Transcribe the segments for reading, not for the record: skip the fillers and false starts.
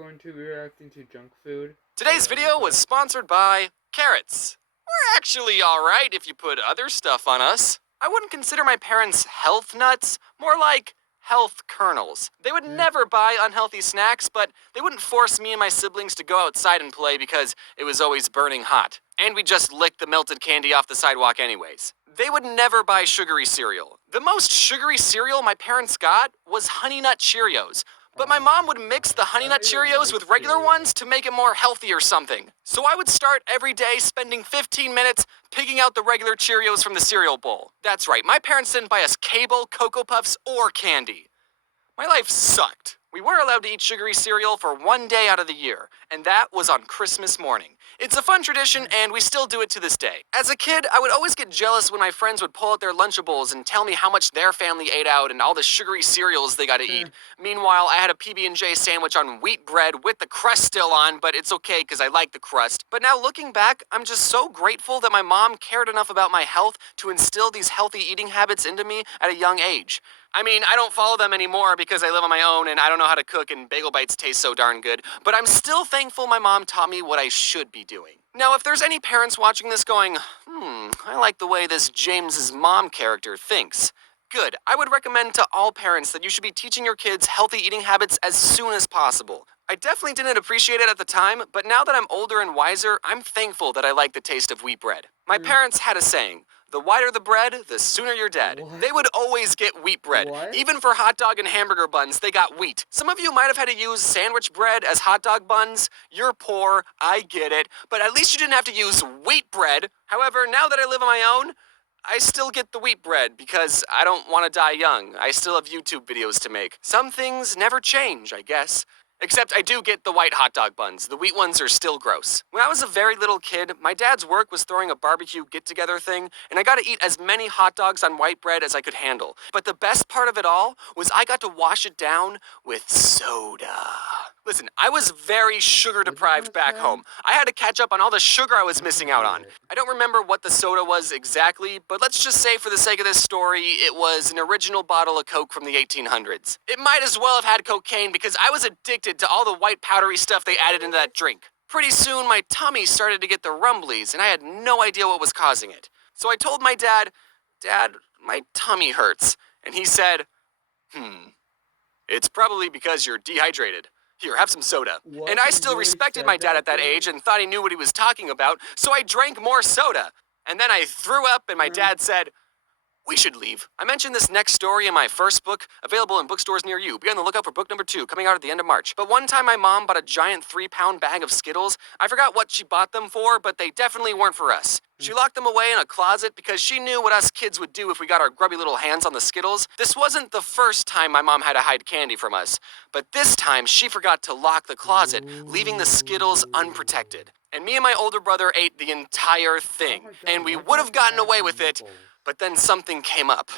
going to be reacting to junk food. Today's video was sponsored by carrots. We're actually alright if you put other stuff on us. I wouldn't consider my parents health nuts, more like health kernels. They would never buy unhealthy snacks, but they wouldn't force me and my siblings to go outside and play because it was always burning hot. And we just licked the melted candy off the sidewalk anyways. They would never buy sugary cereal. The most sugary cereal my parents got was Honey Nut Cheerios. But my mom would mix the Honey Nut Cheerios with regular ones to make it more healthy or something. So I would start every day spending 15 minutes picking out the regular Cheerios from the cereal bowl. That's right, my parents didn't buy us cable, Cocoa Puffs, or candy. My life sucked. We were allowed to eat sugary cereal for one day out of the year, and that was on Christmas morning. It's a fun tradition, and we still do it to this day. As a kid, I would always get jealous when my friends would pull out their Lunchables and tell me how much their family ate out and all the sugary cereals they got to eat. Meanwhile, I had a PB&J sandwich on wheat bread with the crust still on, but it's okay because I like the crust. But now looking back, I'm just so grateful that my mom cared enough about my health to instill these healthy eating habits into me at a young age. I mean, I don't follow them anymore because I live on my own and I don't know how to cook and bagel bites taste so darn good, but I'm still thankful my mom taught me what I should be doing. Now, if there's any parents watching this going, I like the way this James's mom character thinks. Good. I would recommend to all parents that you should be teaching your kids healthy eating habits as soon as possible. I definitely didn't appreciate it at the time, but now that I'm older and wiser, I'm thankful that I like the taste of wheat bread. My parents had a saying, the whiter the bread, the sooner you're dead. What? They would always get wheat bread. What? Even for hot dog and hamburger buns, they got wheat. Some of you might have had to use sandwich bread as hot dog buns. You're poor, I get it, but at least you didn't have to use wheat bread. However, now that I live on my own, I still get the wheat bread because I don't want to die young. I still have YouTube videos to make. Some things never change, I guess. Except I do get the white hot dog buns. The wheat ones are still gross. When I was a very little kid, my dad's work was throwing a barbecue get-together thing, and I got to eat as many hot dogs on white bread as I could handle. But the best part of it all was I got to wash it down with soda. Listen, I was very sugar-deprived back home. I had to catch up on all the sugar I was missing out on. I don't remember what the soda was exactly, but let's just say for the sake of this story, it was an original bottle of Coke from the 1800s. It might as well have had cocaine because I was addicted to all the white powdery stuff they added into that drink. Pretty soon, my tummy started to get the rumblies, and I had no idea what was causing it. So I told my dad, "Dad, my tummy hurts." And he said, "It's probably because you're dehydrated. Here, have some soda." What? And I still respected my dad at that age and thought he knew what he was talking about, so I drank more soda. And then I threw up, and my dad said, "We should leave." I mentioned this next story in my first book, available in bookstores near you. Be on the lookout for book number 2, coming out at the end of March. But one time my mom bought a giant 3-pound bag of Skittles. I forgot what she bought them for, but they definitely weren't for us. She locked them away in a closet because she knew what us kids would do if we got our grubby little hands on the Skittles. This wasn't the first time my mom had to hide candy from us, but this time she forgot to lock the closet, leaving the Skittles unprotected. And me and my older brother ate the entire thing, and we would have gotten away with it, but then something came up.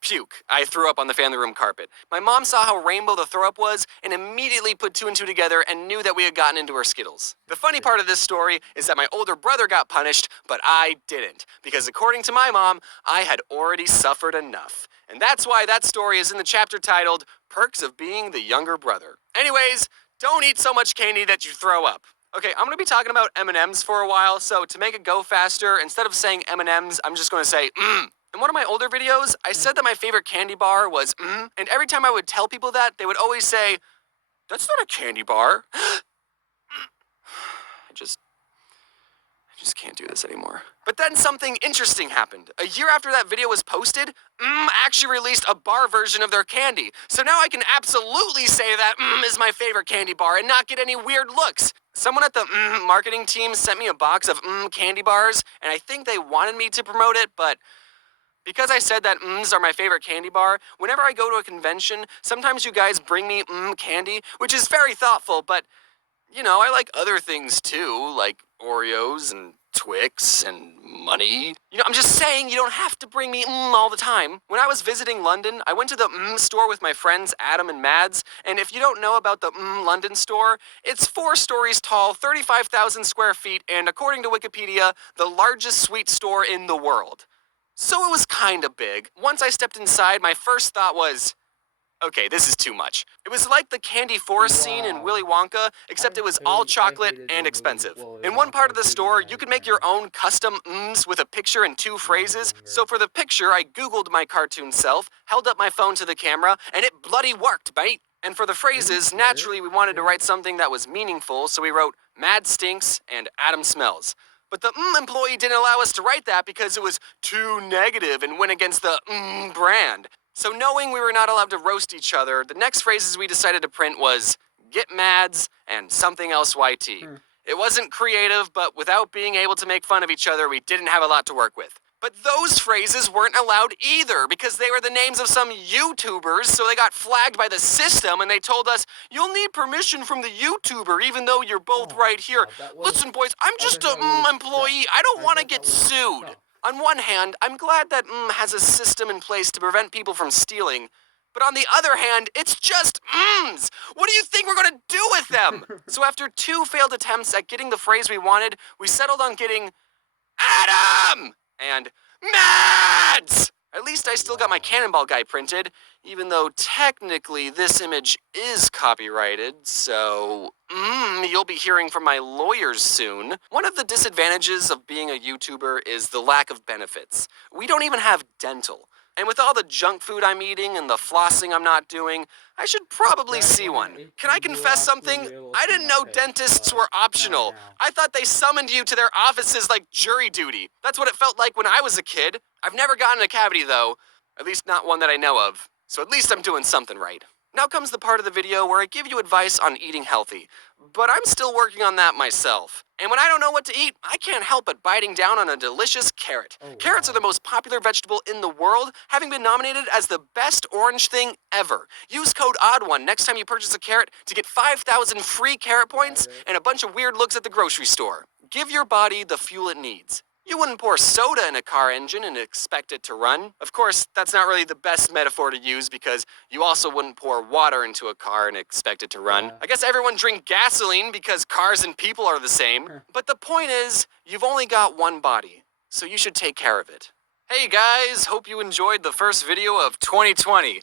Puke. I threw up on the family room carpet. My mom saw how rainbow the throw up was and immediately put 2 and 2 together and knew that we had gotten into her Skittles. The funny part of this story is that my older brother got punished, but I didn't. Because according to my mom, I had already suffered enough. And that's why that story is in the chapter titled, Perks of Being the Younger Brother. Anyways, don't eat so much candy that you throw up. Okay, I'm gonna be talking about M&Ms for a while, so to make it go faster, instead of saying M&Ms, I'm just gonna say In one of my older videos, I said that my favorite candy bar was and every time I would tell people that, they would always say, "That's not a candy bar." I just can't do this anymore. But then something interesting happened. A year after that video was posted, actually released a bar version of their candy. So now I can absolutely say that is my favorite candy bar and not get any weird looks. Someone at the marketing team sent me a box of candy bars, and I think they wanted me to promote it, but because I said that are my favorite candy bar, whenever I go to a convention, sometimes you guys bring me candy, which is very thoughtful, but, you know, I like other things too, like Oreos and Twix and money. You know, I'm just saying you don't have to bring me all the time. When I was visiting London, I went to the store with my friends Adam and Mads, and if you don't know about the London store, it's 4 stories tall, 35,000 square feet, and according to Wikipedia, the largest sweet store in the world. So it was kinda big. Once I stepped inside, my first thought was, Okay, this is too much. It was like the candy forest scene in Willy Wonka, except it was all chocolate hated and the movie expensive. Willy In one part of Wonka the through the store, you could make your 90s. own custom mms with a picture and two When I was phrases. younger. So for the picture, I Googled my cartoon self, held up my phone to the camera, and it bloody worked, mate. And for the phrases, naturally, we wanted to write something that was meaningful, so we wrote Mad Stinks and Adam Smells. But the employee didn't allow us to write that because it was too negative and went against the brand. So knowing we were not allowed to roast each other, the next phrases we decided to print was get mads and something else YT. It wasn't creative, but without being able to make fun of each other, we didn't have a lot to work with. But those phrases weren't allowed either because they were the names of some YouTubers, so they got flagged by the system and they told us, you'll need permission from the YouTuber even though you're both right here. Listen, boys, I'm just a employee. I don't want to get sued. On one hand, I'm glad that has a system in place to prevent people from stealing. But on the other hand, it's just What do you think we're gonna do with them? So after 2 failed attempts at getting the phrase we wanted, we settled on getting Adam and Mads. At least I still got my Cannonball guy printed, even though technically this image is copyrighted, so you'll be hearing from my lawyers soon. One of the disadvantages of being a YouTuber is the lack of benefits. We don't even have dental. And with all the junk food I'm eating and the flossing I'm not doing, I should probably see one. Can I confess something? I didn't know dentists were optional. I thought they summoned you to their offices like jury duty. That's what it felt like when I was a kid. I've never gotten a cavity though, at least not one that I know of. So at least I'm doing something right. Now comes the part of the video where I give you advice on eating healthy, but I'm still working on that myself. And when I don't know what to eat, I can't help but biting down on a delicious carrot. Carrots are the most popular vegetable in the world, having been nominated as the best orange thing ever. Use code ODD1 next time you purchase a carrot to get 5,000 free carrot points and a bunch of weird looks at the grocery store. Give your body the fuel it needs. You wouldn't pour soda in a car engine and expect it to run. Of course, that's not really the best metaphor to use because you also wouldn't pour water into a car and expect it to run. I guess everyone drink gasoline because cars and people are the same. But the point is, you've only got one body, so you should take care of it. Hey guys, hope you enjoyed the first video of 2020.